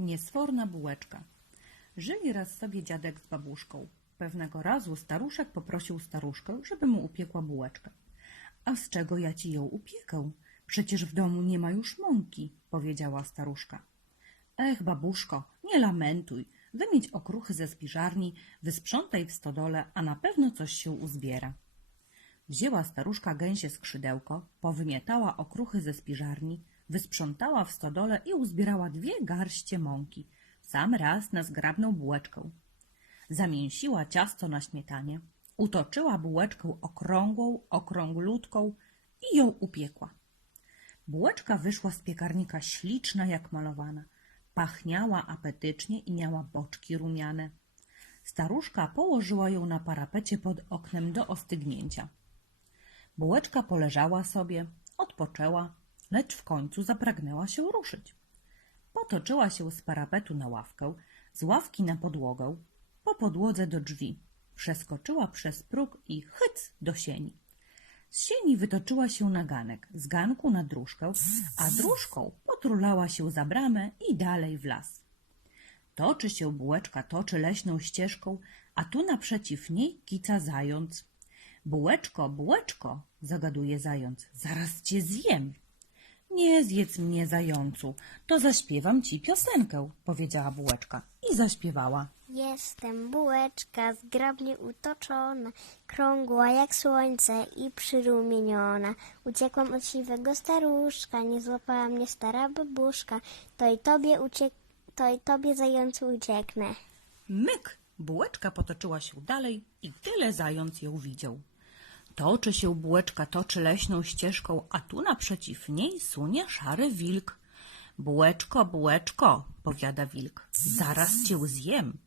Niesforna bułeczka. Żyli raz sobie dziadek z babuszką. Pewnego razu staruszek poprosił staruszkę, żeby mu upiekła bułeczkę. A z czego ja ci ją upiekę? Przecież w domu nie ma już mąki, powiedziała staruszka. Ech, babuszko, nie lamentuj. Wymieć okruchy ze spiżarni, wysprzątaj w stodole, a na pewno coś się uzbiera. Wzięła staruszka gęsie skrzydełko, powymiatała okruchy ze spiżarni, wysprzątała w stodole i uzbierała dwie garście mąki, sam raz na zgrabną bułeczkę. Zamięsiła ciasto na śmietanie, utoczyła bułeczkę okrągłą, okrąglutką i ją upiekła. Bułeczka wyszła z piekarnika śliczna jak malowana. Pachniała apetycznie i miała boczki rumiane. Staruszka położyła ją na parapecie pod oknem do ostygnięcia. Bułeczka poleżała sobie, odpoczęła, lecz w końcu zapragnęła się ruszyć. Potoczyła się z parapetu na ławkę, z ławki na podłogę, po podłodze do drzwi. Przeskoczyła przez próg i chyc do sieni. Z sieni wytoczyła się na ganek, z ganku na dróżkę, a dróżką potrulała się za bramę i dalej w las. Toczy się bułeczka, toczy leśną ścieżką, a tu naprzeciw niej kica zając. Bułeczko, bułeczko, zagaduje zając, zaraz cię zjem. Nie zjedz mnie, zającu, to zaśpiewam ci piosenkę, powiedziała bułeczka i zaśpiewała. Jestem bułeczka zgrabnie utoczona, krągła jak słońce i przyrumieniona. Uciekłam od siwego staruszka, nie złapała mnie stara babuszka, to i tobie uciek... to i tobie zającu ucieknę. Myk! Bułeczka potoczyła się dalej i tyle zając ją widział. Toczy się bułeczka, toczy leśną ścieżką, a tu naprzeciw niej sunie szary wilk. Bułeczko, bułeczko, powiada wilk, zaraz cię zjem.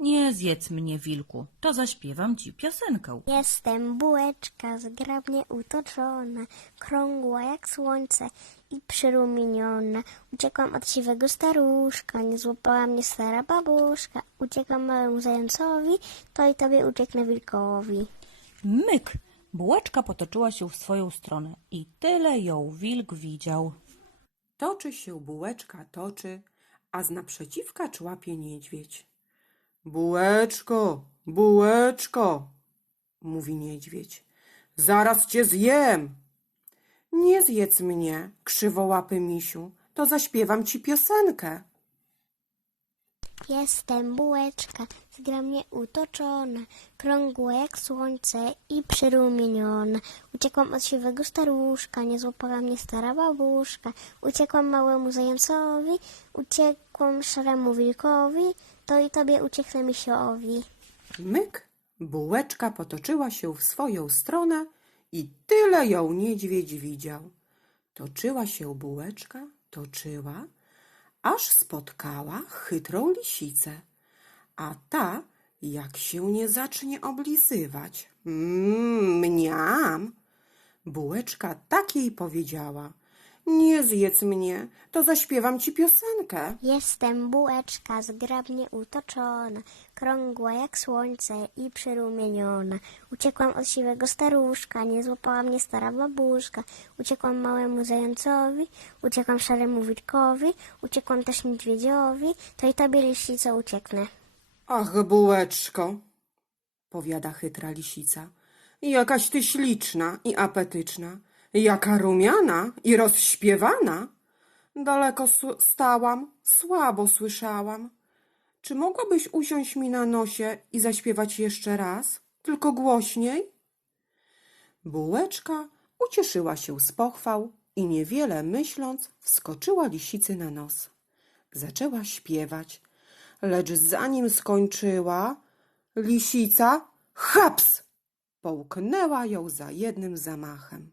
Nie zjedz mnie, wilku, to zaśpiewam ci piosenkę. Jestem bułeczka zgrabnie utoczona, krągła jak słońce i przyrumieniona. Uciekłam od siwego staruszka, nie złapała mnie stara babuszka. Uciekłam małemu zającowi, to i tobie ucieknę wilkowi. Myk! Bułeczka potoczyła się w swoją stronę i tyle ją wilk widział. Toczy się bułeczka, toczy, a z naprzeciwka człapie niedźwiedź. Bułeczko, bułeczko, mówi niedźwiedź, zaraz cię zjem. Nie zjedz mnie, krzywołapy misiu, to zaśpiewam ci piosenkę. Jestem bułeczka, zgrabnie utoczona, krągła jak słońce i przyrumieniona. Uciekłam od siwego staruszka, nie złapała mnie stara babuszka. Uciekłam małemu zającowi, uciekłam szaremu wilkowi, to i tobie ucieknę misiowi. Myk, bułeczka potoczyła się w swoją stronę i tyle ją niedźwiedź widział. Toczyła się bułeczka, toczyła, aż spotkała chytrą lisicę. A ta, jak się nie zacznie oblizywać, mmm, mniam. Bułeczka tak jej powiedziała. Nie zjedz mnie, to zaśpiewam ci piosenkę. Jestem bułeczka, zgrabnie utoczona, krągła jak słońce i przyrumieniona. Uciekłam od siwego staruszka, nie złapała mnie stara babuszka. Uciekłam małemu zającowi, uciekłam szaremu wilkowi, uciekłam też niedźwiedziowi, to i tobie liścico ucieknę. Ach, bułeczko, powiada chytra lisica, jakaś ty śliczna i apetyczna, jaka rumiana i rozśpiewana. Daleko stałam, słabo słyszałam. Czy mogłabyś usiąść mi na nosie i zaśpiewać jeszcze raz, tylko głośniej? Bułeczka ucieszyła się z pochwał i niewiele myśląc wskoczyła lisicy na nos. Zaczęła śpiewać, lecz zanim skończyła, lisica haps połknęła ją za jednym zamachem.